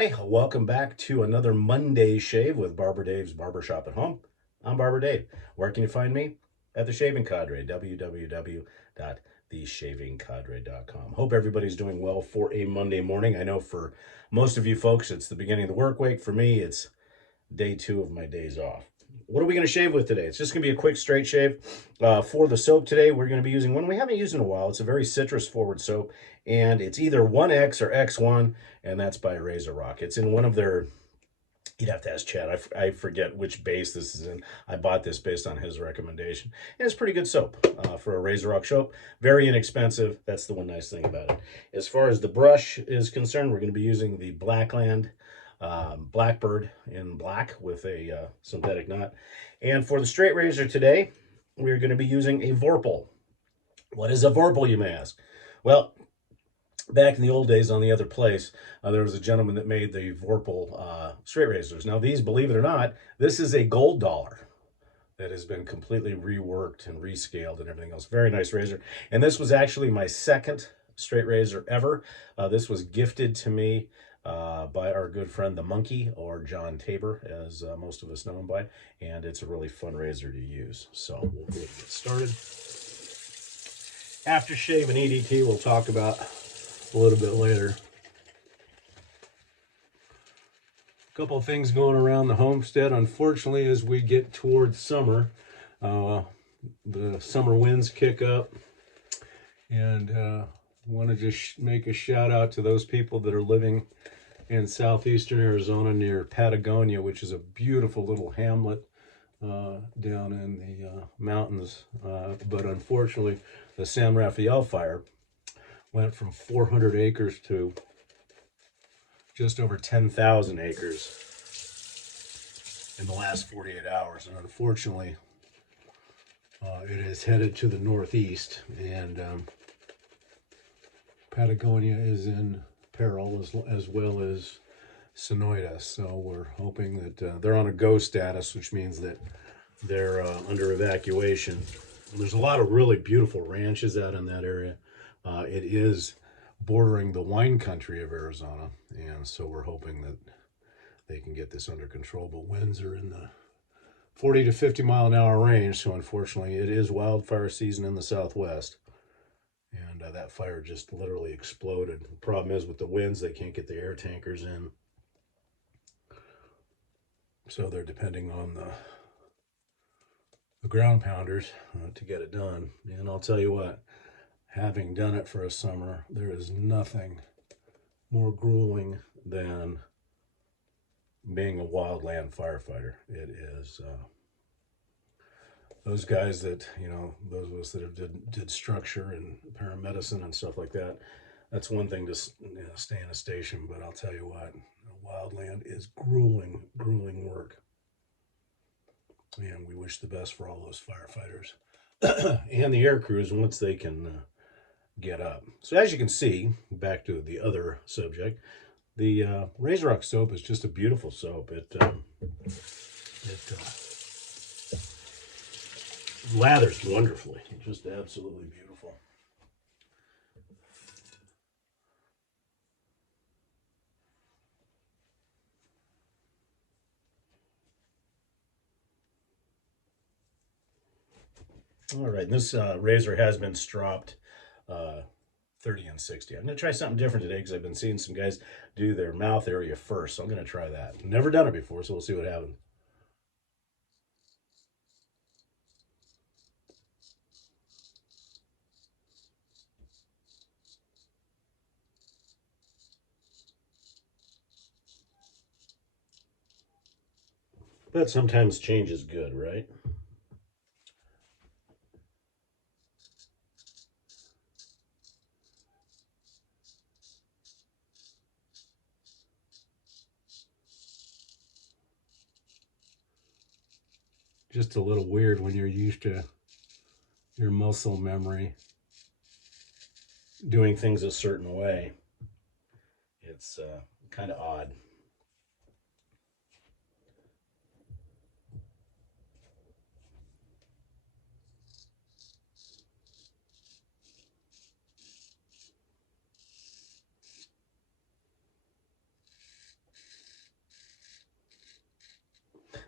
everybody. Welcome back to another Monday Shave with Barber Dave's Barbershop at Home. I'm Barber Dave. Where can you find me? At The Shaving Cadre, www.theshavingcadre.com. Hope everybody's doing well for a Monday morning. I know for most of you folks, it's the beginning of the work week. For me, it's day 2 of my days off. What are we going to shave with today? It's just going to be a quick straight shave. For the soap today, we're going to be using one we haven't used in a while. It's a very citrus forward soap, and it's either 1X or X1, and that's by RazorRock. It's in one of their, you'd have to ask Chad. I forget which base this is in. I bought this based on his recommendation. And it's pretty good soap for a RazorRock soap. Very inexpensive. That's the one nice thing about it. As far as the brush is concerned, we're going to be using the Blackland Blackbird in black with a synthetic knot. And for the straight razor today, we're going to be using a Vorpal. What is a Vorpal, you may ask? Well, back in the old days on the other place, there was a gentleman that made the Vorpal straight razors. Now these, believe it or not, this is a gold dollar that has been completely reworked and rescaled and everything else. Very nice razor. And this was actually my second straight razor ever. This was gifted to me by our good friend the Monkey, or John Tabor, as most of us know him by, and it's a really fun razor to use. So we'll go ahead and get started. Aftershave and EDT we'll talk about a little bit later. A couple of things going around the homestead. Unfortunately, as we get towards summer, the summer winds kick up, and want to just make a shout out to those people that are living in southeastern Arizona near Patagonia, which is a beautiful little hamlet down in the mountains. But unfortunately, the San Rafael fire went from 400 acres to just over 10,000 acres in the last 48 hours. And unfortunately, it is headed to the northeast, and Patagonia is in peril as well as Sonoyta. So we're hoping that they're on a go status, which means that they're under evacuation. And there's a lot of really beautiful ranches out in that area. It is bordering the wine country of Arizona, and so we're hoping that they can get this under control. But winds are in the 40 to 50 mile an hour range, so unfortunately it is wildfire season in the southwest. And that fire just literally exploded. The problem is with the winds, they can't get the air tankers in. So they're depending on the ground pounders to get it done. And I'll tell you what, having done it for a summer, there is nothing more grueling than being a wildland firefighter. It is those guys that, those of us that have did structure and paramedicine and stuff like that, that's one thing to stay in a station, but I'll tell you what, wildland is grueling work. And we wish the best for all those firefighters and the air crews once they can get up. So as you can see, back to the other subject, the RazorRock soap is just a beautiful soap. It lathers wonderfully, just absolutely beautiful. All right, and this razor has been stropped 30 and 60. I'm going to try something different today because I've been seeing some guys do their mouth area first, so I'm going to try that. Never done it before, so we'll see what happens. But sometimes change is good, right? Just a little weird when you're used to your muscle memory doing things a certain way. It's kind of odd.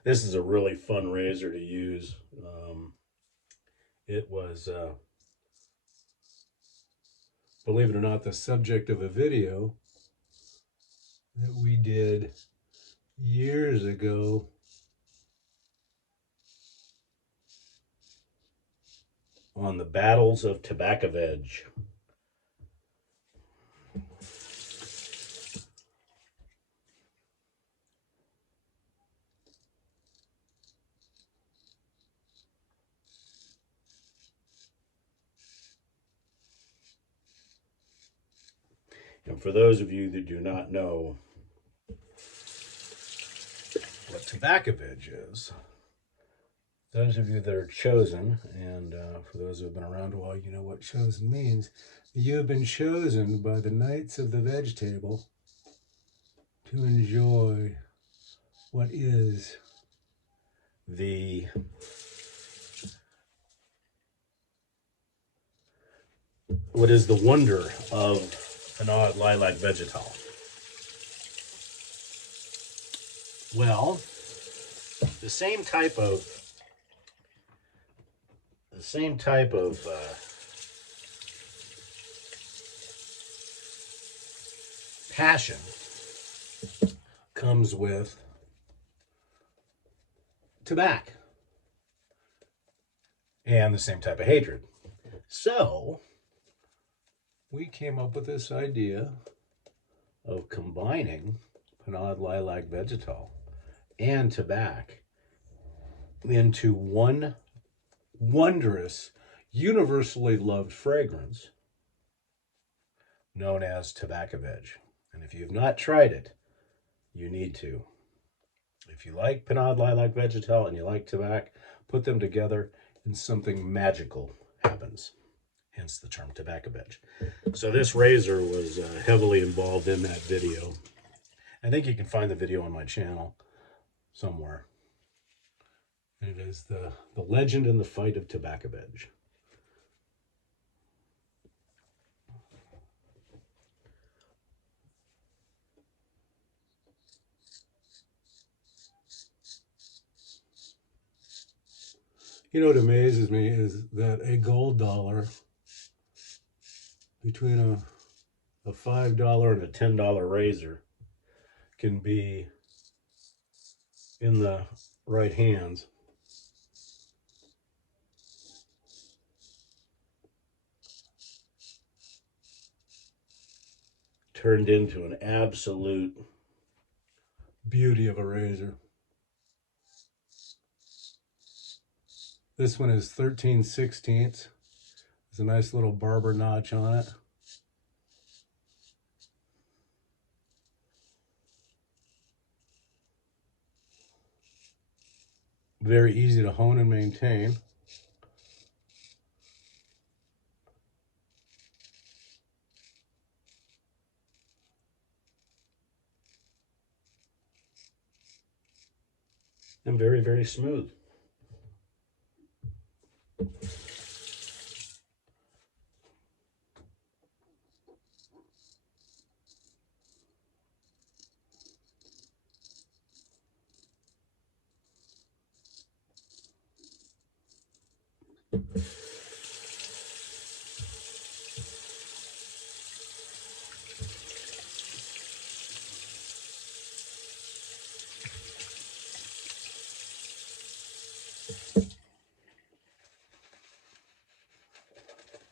This is a really fun razor to use. It was, believe it or not, the subject of a video that we did years ago on the battles of tobacco veg. And for those of you that do not know what tobacco veg is, those of you that are chosen, and for those who have been around a while, you know what chosen means. You have been chosen by the knights of the veg table to enjoy what is the wonder of Pinard lilac vegetal. Well, the same type of passion comes with tobacco, and the same type of hatred. So we came up with this idea of combining Pinard lilac vegetal and tobacco into one wondrous, universally loved fragrance known as tobacco veg. And if you've not tried it, you need to. If you like Pinard lilac vegetal and you like tobacco, put them together and something magical happens. Hence the term tobacco veg. So this razor was heavily involved in that video. I think you can find the video on my channel somewhere. It is the legend and the fight of tobacco veg. You know what amazes me is that a gold dollar between a $5 and a $10 razor can be in the right hands turned into an absolute beauty of a razor. This one is 13/16. There's a nice little barber notch on it. Very easy to hone and maintain. And very, very smooth.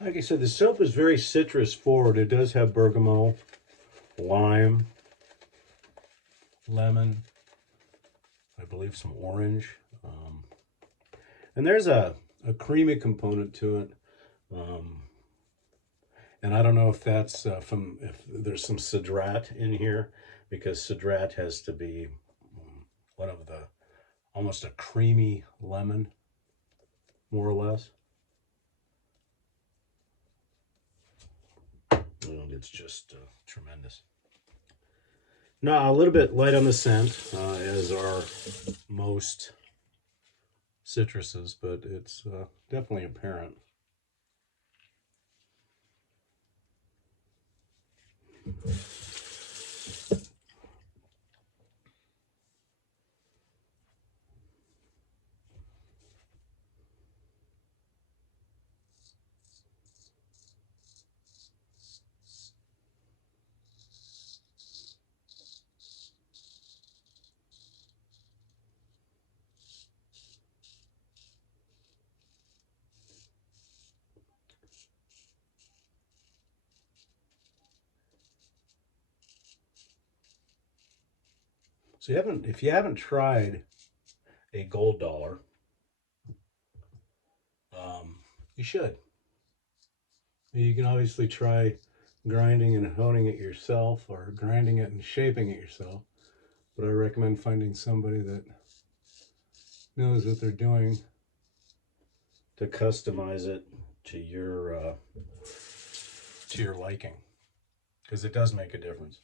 Like I said, the soap is very citrus forward. It does have bergamot, lime, lemon, I believe some orange. And there's a creamy component to it. And I don't know if that's if there's some cedrat in here, because cedrat has to be one of the, almost a creamy lemon, more or less. And it's just tremendous. Now, a little bit light on the scent, as are most citruses, but it's definitely apparent. So if you haven't tried a gold dollar, you should. You can obviously try grinding and honing it yourself, or grinding it and shaping it yourself. But I recommend finding somebody that knows what they're doing to customize it to your liking, because it does make a difference.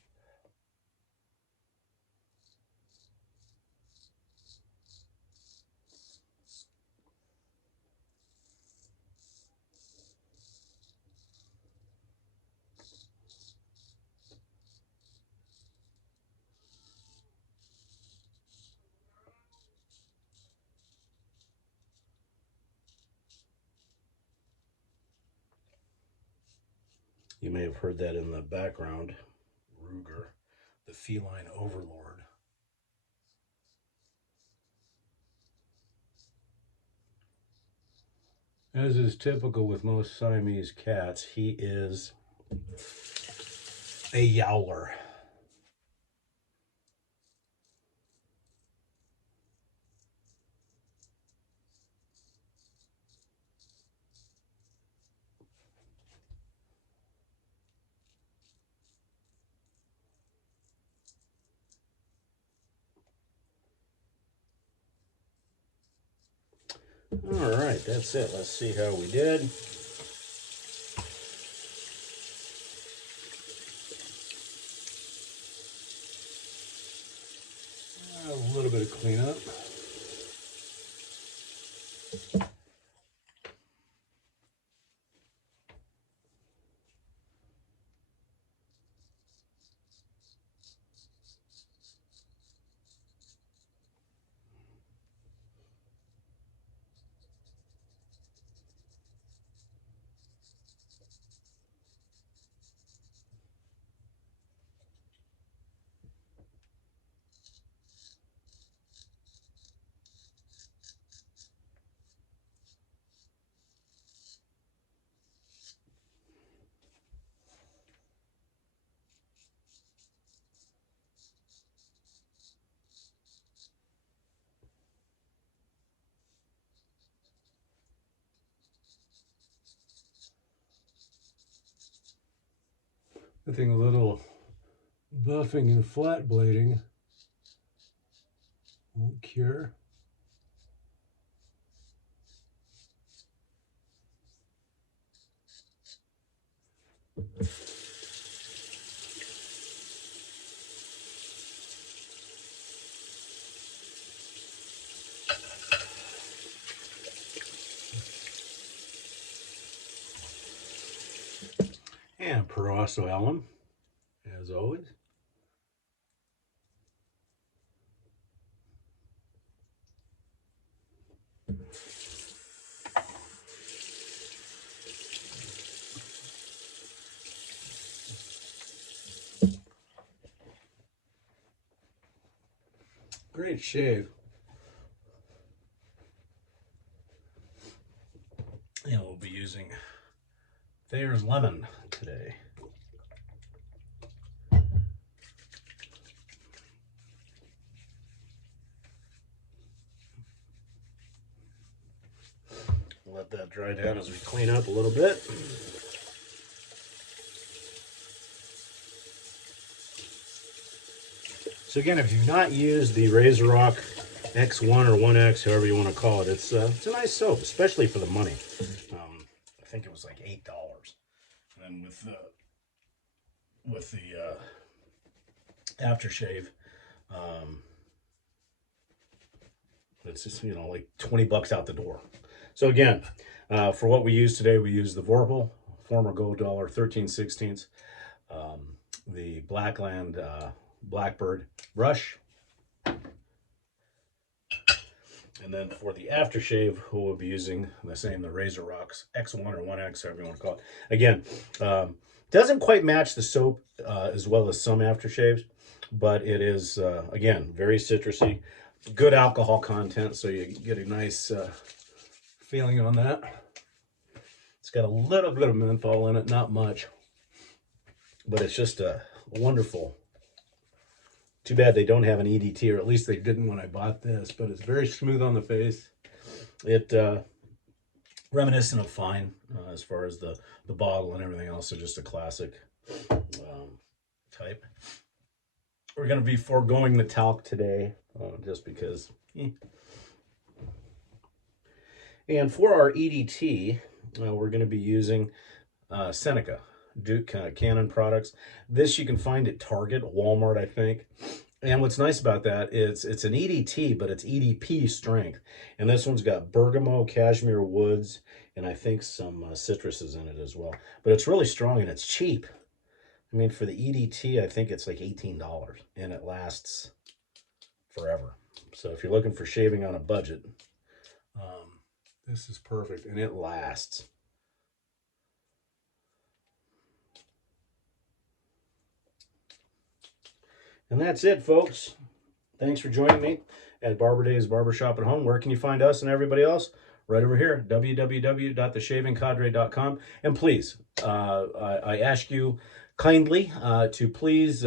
You may have heard that in the background. Ruger, the feline overlord. As is typical with most Siamese cats, he is a yowler. All right, that's it. Let's see how we did. A little bit of cleanup. I think a little buffing and flat blading won't cure. And Perosso alum, as always. Great shave. And we'll be using Thayer's Lemon today. Let that dry down as we clean up a little bit. So again, if you've not used the RazorRock X1 or 1X, however you want to call it, it's a nice soap, especially for the money. I think it was like $8. And with the aftershave, it's just, you know, like 20 bucks out the door. So again, for what we use today, we use the Vorpal, former gold dollar, 13/16, the Blackland Blackbird brush. And then for the aftershave, we'll be using the same, the RazorRock's X1 or 1X, however you want to call it. Again, doesn't quite match the soap as well as some aftershaves, but it is, again, very citrusy, good alcohol content, so you get a nice feeling on that. It's got a little bit of menthol in it, not much, but it's just a wonderful Too bad they don't have an EDT, or at least they didn't when I bought this, but it's very smooth on the face. It reminiscent of Fine as far as the bottle and everything else, so just a classic type. We're going to be foregoing the talc today just because. And for our EDT, we're going to be using Seneca, Duke Canon products. This you can find at Target, Walmart, I think. And what's nice about that is it's an EDT, but it's EDP strength. And this one's got bergamot, cashmere woods, and I think some citruses in it as well. But it's really strong and it's cheap. I mean, for the EDT, I think it's like $18, and it lasts forever. So if you're looking for shaving on a budget, this is perfect, and it lasts. And that's it, folks. Thanks for joining me at Barber Days Barbershop at Home. Where can you find us and everybody else? Right over here, www.theshavingcadre.com. And please, I ask you kindly to please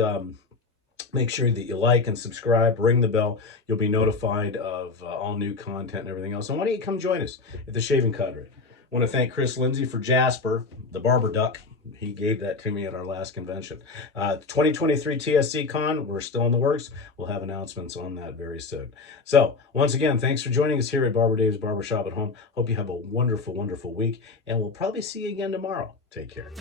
make sure that you like and subscribe, ring the bell. You'll be notified of all new content and everything else. And why don't you come join us at the Shaving Cadre? I want to thank Chris Lindsay for Jasper, the barber duck. He gave that to me at our last convention. 2023 TSC Con, we're still in the works. We'll have announcements on that very soon. So, once again, thanks for joining us here at Barber Dave's Barbershop at Home. Hope you have a wonderful, wonderful week, and we'll probably see you again tomorrow. Take care.